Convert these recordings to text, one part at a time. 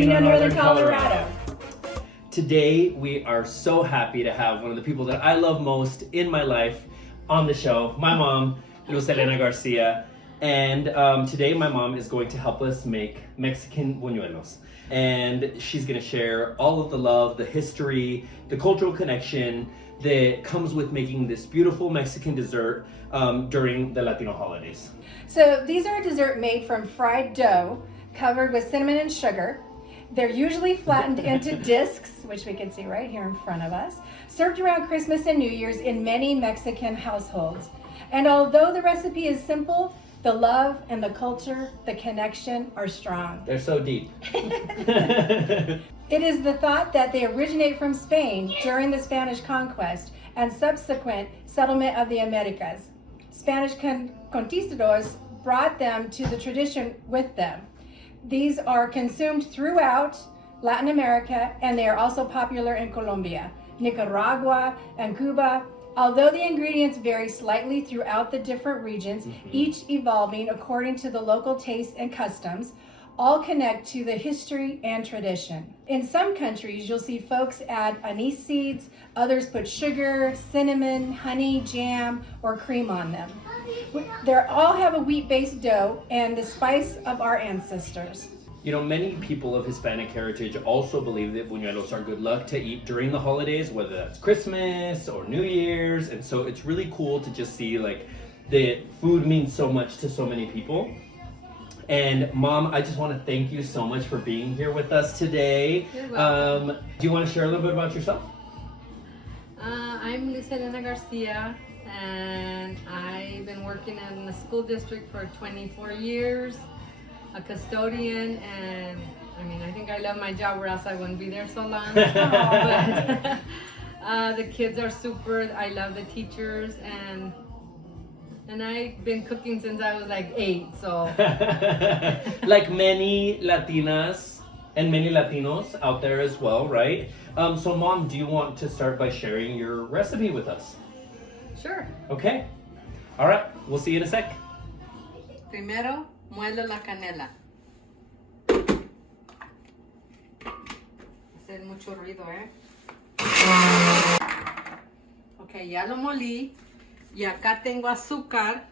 Latino, Northern Colorado. Today, we are so happy to have one of the people that I love most in my life on the show, my mom, Luz Elena Garcia. And today, my mom is going to help us make Mexican Buñuelos. And she's gonna share all of the love, the history, the cultural connection that comes with making this beautiful Mexican dessert during the Latino holidays. So these are a dessert made from fried dough covered with cinnamon and sugar. They're usually flattened into discs, which we can see right here in front of us, served around Christmas and New Year's in many Mexican households. And although the recipe is simple, the love and the culture, the connection are strong. They're so deep. It is the thought that they originate from Spain during the Spanish conquest and subsequent settlement of the Americas. Spanish conquistadors brought them to the tradition with them. These are consumed throughout Latin America, and they are also popular in Colombia, Nicaragua, and Cuba. Although the ingredients vary slightly throughout the different regions, each evolving according to the local tastes and customs, all connect to the history and tradition. In some countries, you'll see folks add anise seeds, others put sugar, cinnamon, honey, jam, or cream on them. They all have a wheat-based dough and the spice of our ancestors. You know, many people of Hispanic heritage also believe that buñuelos are good luck to eat during the holidays, whether that's Christmas or New Year's. And so it's really cool to just see like that food means so much to so many people. And Mom, I just want to thank you so much for being here with us today. You're welcome. Do you want to share a little bit about yourself? I'm Luz Elena Garcia, and I've been working in the school district for 24 years, a custodian, and I think I love my job or else I wouldn't be there so long. But the kids are super. I love the teachers, and I've been cooking since I was like 8, so. Like many Latinas and many Latinos out there as well, right? So Mom, do you want to start by sharing your recipe with us? Sure. Okay. All right, we'll see you in a sec. Primero, muelo la canela. Hacer mucho ruido, Ok, ya lo molí. Y acá tengo azúcar.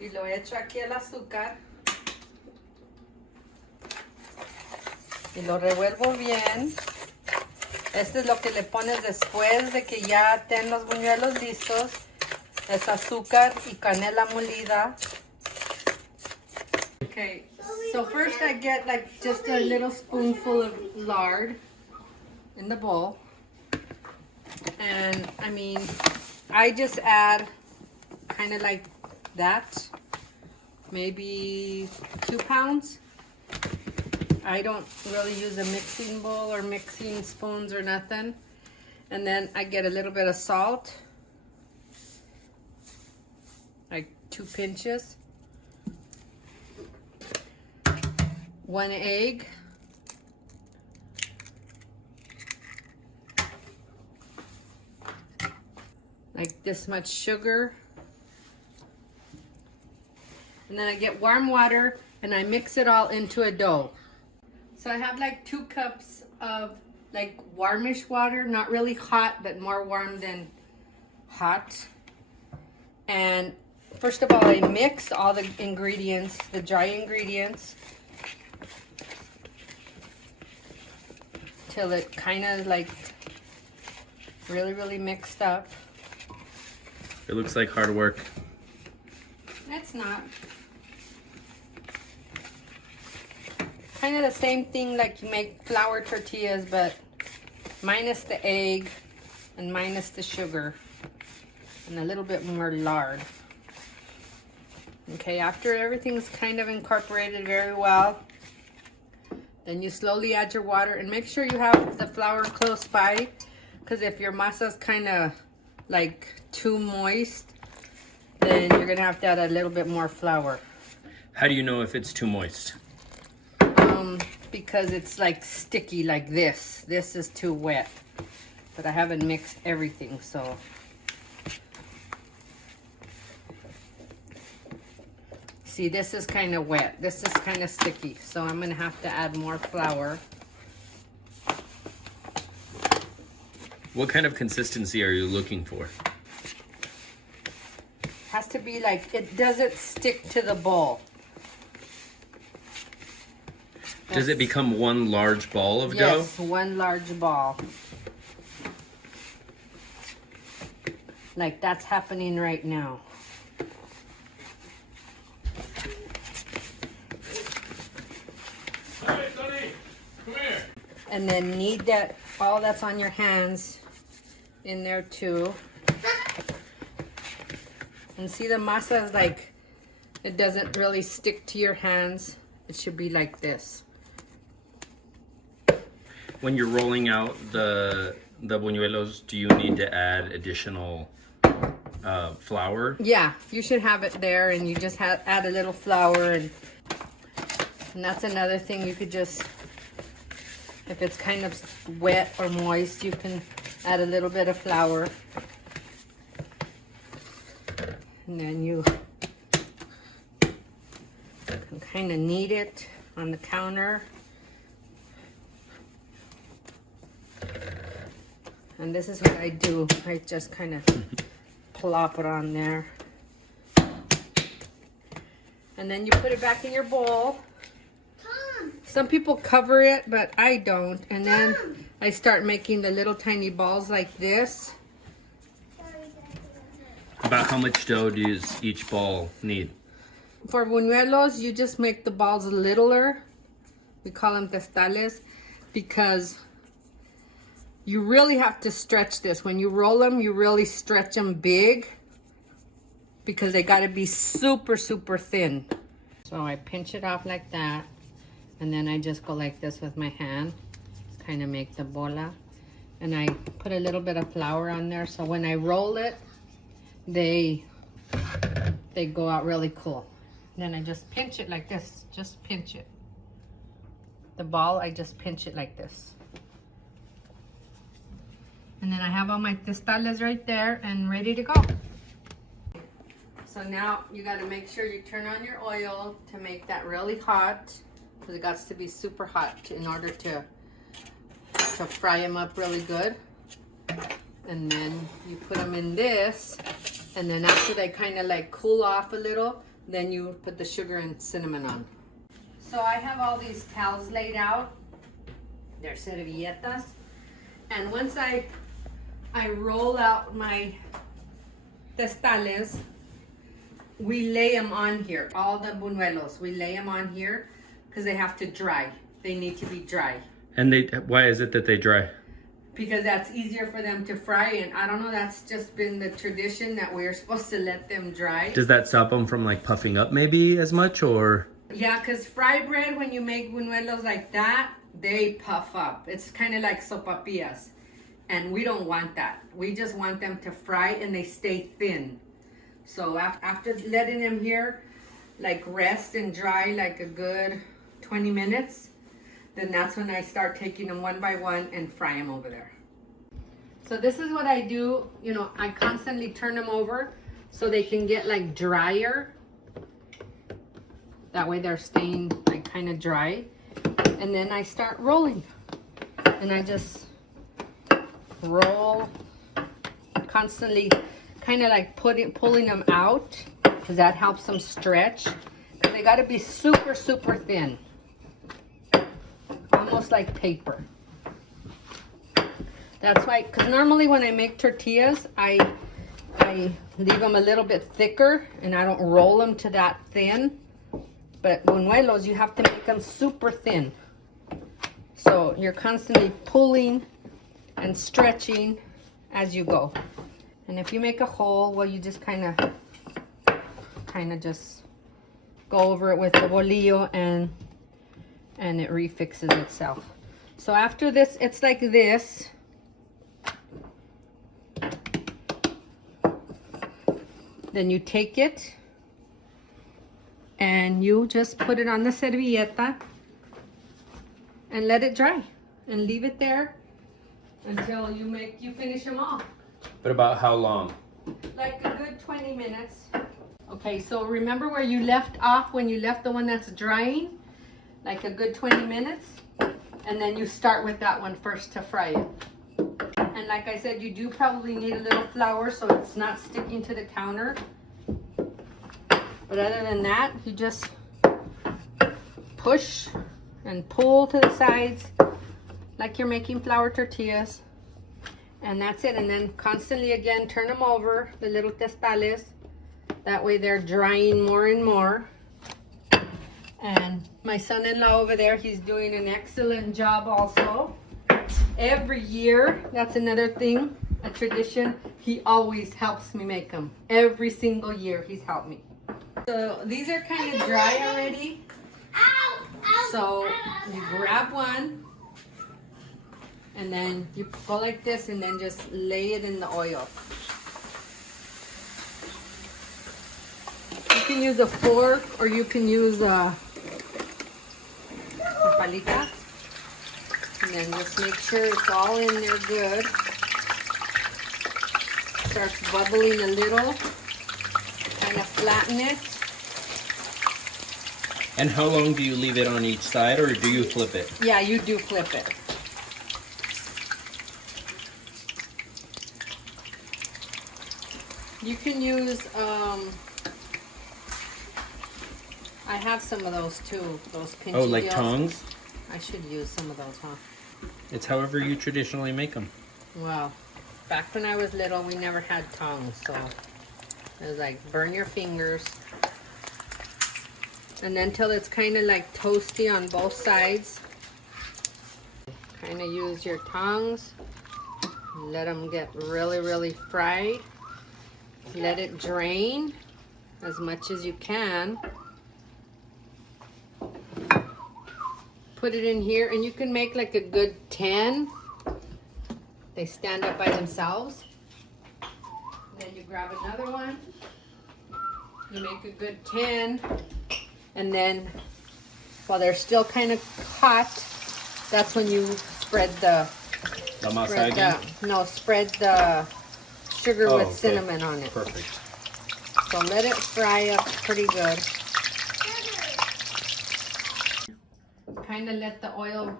Y lo echo aquí el azúcar. Y lo revuelvo bien. Este es lo que le pones después de que ya ten los buñuelos listos. Es azúcar y canela molida. Okay, so first I get like just a little spoonful of lard in the bowl. And I just add kind of like that, maybe 2 pounds. I don't really use a mixing bowl or mixing spoons or nothing. And then I get a little bit of salt, like 2 pinches, 1 egg, like this much sugar, and then I get warm water and I mix it all into a dough. So I have like 2 cups of like warmish water, not really hot, but more warm than hot. And first of all, I mix all the ingredients, the dry ingredients, till it kind of like really mixed up. It looks like hard work. It's not. Kind of the same thing like you make flour tortillas, but minus the egg and minus the sugar and a little bit more lard. Okay, after everything's kind of incorporated very well, then you slowly add your water and make sure you have the flour close by, because if your masa's kind of like too moist, then you're gonna have to add a little bit more flour. How do you know if it's too moist? Because it's like sticky like this. This is too wet, but I haven't mixed everything, so. See, this is kind of wet. This is kind of sticky. So I'm gonna have to add more flour. What kind of consistency are you looking for? Has to be like, it doesn't stick to the bowl. Does it become one large ball of dough? Yes, one large ball. Like that's happening right now. Hey, Sonny, come here. And then knead that, all that's on your hands in there too. And see, the masa is like, it doesn't really stick to your hands. It should be like this. When you're rolling out the buñuelos, do you need to add additional flour? Yeah, you should have it there, and you just add a little flour, and that's another thing. You could just, if it's kind of wet or moist, you can add a little bit of flour. And then you can kind of knead it on the counter. And this is what I do. I just kind of plop it on there. And then you put it back in your bowl. Some people cover it, but I don't. And then I start making the little tiny balls like this. About how much dough does each ball need? For buñuelos, you just make the balls littler. We call them testales because you really have to stretch this. When you roll them, you really stretch them big because they got to be super, super thin. So I pinch it off like that, and then I just go like this with my hand, kind of make the bola. And I put a little bit of flour on there, so when I roll it, they go out really cool. Then I just pinch it like this, just pinch it. The ball, I just pinch it like this. And then I have all my testales right there and ready to go. So now you got to make sure you turn on your oil to make that really hot, because it got to be super hot in order to fry them up really good. And then you put them in this, and then after they kind of like cool off a little, then you put the sugar and cinnamon on. So I have all these towels laid out. They're servilletas. And once I roll out my testales, we lay them on here. All the buñuelos, we lay them on here because they have to dry. They need to be dry. And why is it that they dry? Because that's easier for them to fry, and I don't know, that's just been the tradition that we're supposed to let them dry. Does that stop them from like puffing up maybe as much, or? Yeah, because fry bread, when you make buñuelos like that, they puff up. It's kind of like sopapillas, and we don't want that. We just want them to fry and they stay thin. So after letting them here, like rest and dry like a good 20 minutes, then that's when I start taking them one by one and fry them over there. So this is what I do. You know, I constantly turn them over so they can get like drier. That way they're staying like kind of dry. And then I start rolling. And I just roll, constantly kind of like pulling them out, because that helps them stretch. Because they got to be super, super thin. Almost like paper. That's why, because normally when I make tortillas, I leave them a little bit thicker and I don't roll them to that thin. But buñuelos, you have to make them super thin. So you're constantly pulling and stretching as you go. And if you make a hole, well, you just kind of just go over it with the bolillo, and it refixes itself. So after this, it's like this. Then you take it and you just put it on the servilleta and let it dry and leave it there until you finish them all. But about how long? Like a good 20 minutes. Okay, so remember where you left off when you left the one that's drying? Like a good 20 minutes. And then you start with that one first to fry it. And like I said, you do probably need a little flour so it's not sticking to the counter. But other than that, you just push and pull to the sides like you're making flour tortillas. And that's it. And then constantly again, turn them over, the little testales. That way they're drying more and more. And my son-in-law over there, he's doing an excellent job also. Every year, that's another thing, a tradition, he always helps me make them. Every single year he's helped me. So these are kind of dry already. So you grab one and then you go like this and then just lay it in the oil. You can use a fork or you can use a palita. And then just make sure it's all in there good. Starts bubbling a little. Kind of flatten it. And how long do you leave it on each side, or do you flip it? Yeah, you do flip it. You can use, I have some of those too, those pinchy Oh, like deals. tongs? I should use some of those, huh? It's however you traditionally make them. Well, back when I was little, we never had tongs, so it was like burn your fingers. And then till it's kind of like toasty on both sides. Kind of use your tongs. Let them get really, really fried. Let it drain as much as you can. Put it in here, and you can make like a good 10. They stand up by themselves. Then you grab another one. You make a good 10. And then, while they're still kind of hot, that's when you spread the spread the sugar with cinnamon on it. Perfect. So let it fry up pretty good. Kind of let the oil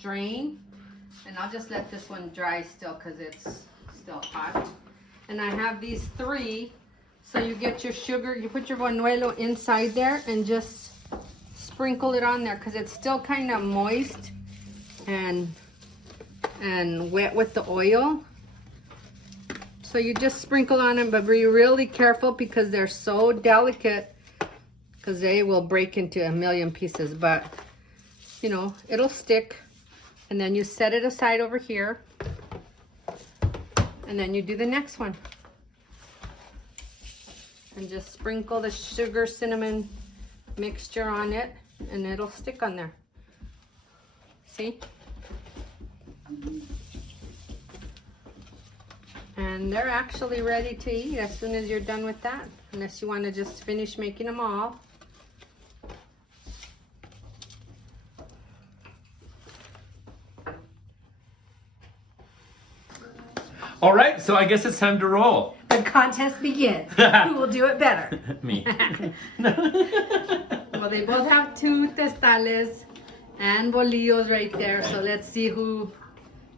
drain, and I'll just let this one dry still because it's still hot. And I have these 3. So you get your sugar, you put your buñuelo inside there and just sprinkle it on there because it's still kind of moist and wet with the oil. So you just sprinkle on them, but be really careful because they're so delicate because they will break into a million pieces, but you know, it'll stick. And then you set it aside over here and then you do the next one. And just sprinkle the sugar cinnamon mixture on it and it'll stick on there. See? And they're actually ready to eat as soon as you're done with that. Unless you want to just finish making them all. All right, so I guess it's time to roll. The contest begins. Who will do it better? Me. Well, they both have 2 testales and bolillos right there. So let's see who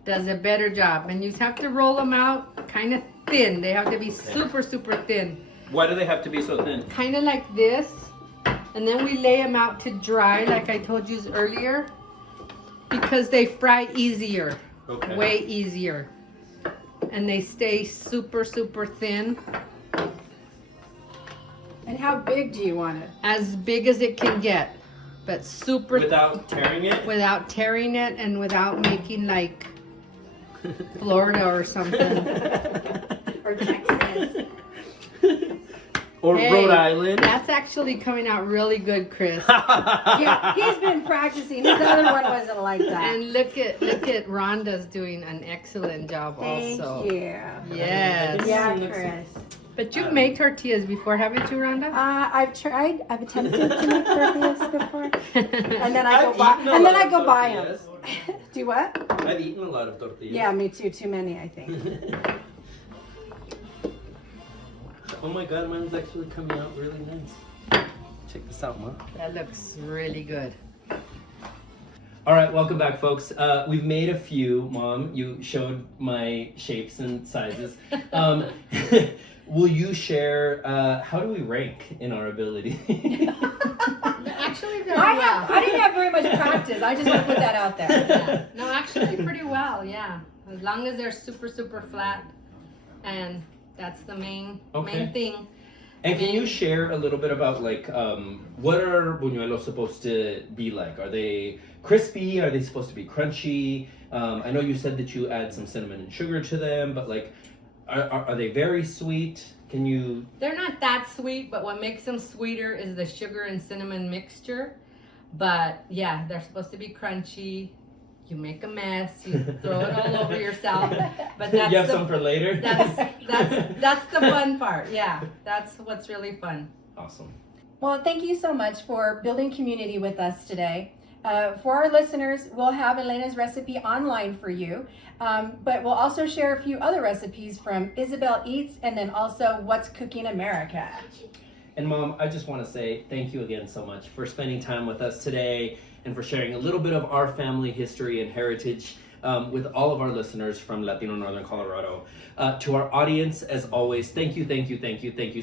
does a better job. And you have to roll them out kind of thin. They have to be super, super thin. Why do they have to be so thin? Kind of like this. And then we lay them out to dry like I told you earlier. Because they fry easier. Okay. Way easier. And they stay super, super thin. And how big do you want it? As big as it can get. But super... Without tearing it? Without tearing it and without making like Florida or something. Or Texas? Or Hey, Rhode Island? That's actually coming out really good, Chris. Yeah, he's been practicing. His other one wasn't like that. And look at Rhonda's doing an excellent job also. Thank you. Yes. Yeah, Chris. But you've made tortillas before, haven't you, Rhonda? I've tried. I've attempted to make tortillas before, and then I I've go buy. eaten a And then lot I of go buy them. tortillas. Do what? I've eaten a lot of tortillas. Yeah, me too. Too many, I think. Oh my God, mine's actually coming out really nice. Check this out, Mom. That looks really good. All right, welcome back, folks. We've made a few. Mom, you showed my shapes and sizes. Will you share, how do we rank in our ability? Actually, very well. I didn't have very much practice. I just want to put that out there. Yeah. No, actually pretty well, yeah. As long as they're super, super flat. And that's the main thing. And can you share a little bit about like what are buñuelos supposed to be like? Are they crispy? Are they supposed to be crunchy? I know you said that you add some cinnamon and sugar to them, but like are they very sweet? Can you? They're not that sweet, but what makes them sweeter is the sugar and cinnamon mixture. But yeah, they're supposed to be crunchy. You make a mess, you throw it all over yourself. But that's you have some for later? That's the fun part. Yeah, that's what's really fun. Awesome. Well, thank you so much for building community with us today. For our listeners, we'll have Elena's recipe online for you, but we'll also share a few other recipes from Isabel Eats and then also What's Cooking America. And Mom, I just want to say thank you again so much for spending time with us today and for sharing a little bit of our family history and heritage with all of our listeners from Latino Northern Colorado. To our audience, as always, thank you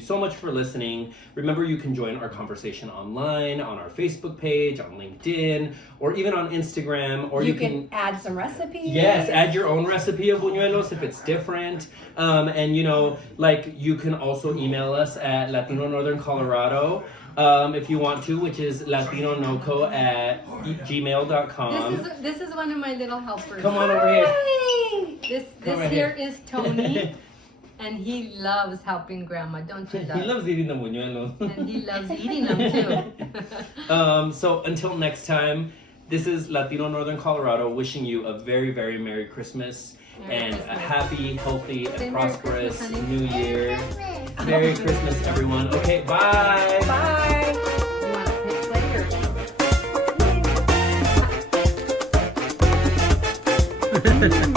so much for listening. Remember, you can join our conversation online, on our Facebook page, on LinkedIn, or even on Instagram. Or you can add some recipes. Yes, add your own recipe of buñuelos if it's different. And you know, like you can also email us at Latino Northern Colorado. If you want to, which is latinonoco@gmail.com. This is one of my little helpers. Come on over here. This right here here. is Tony, and he loves helping Grandma, don't you, Doug? He loves eating the buñuelos. And he loves eating them too. So until next time, this is Latino Northern Colorado wishing you a very, very Merry Christmas Merry and Christmas. a happy, healthy, and Say Merry prosperous Christmas, honey. New Year. Merry Christmas, everyone. Okay, bye. Bye. You want to hit play or?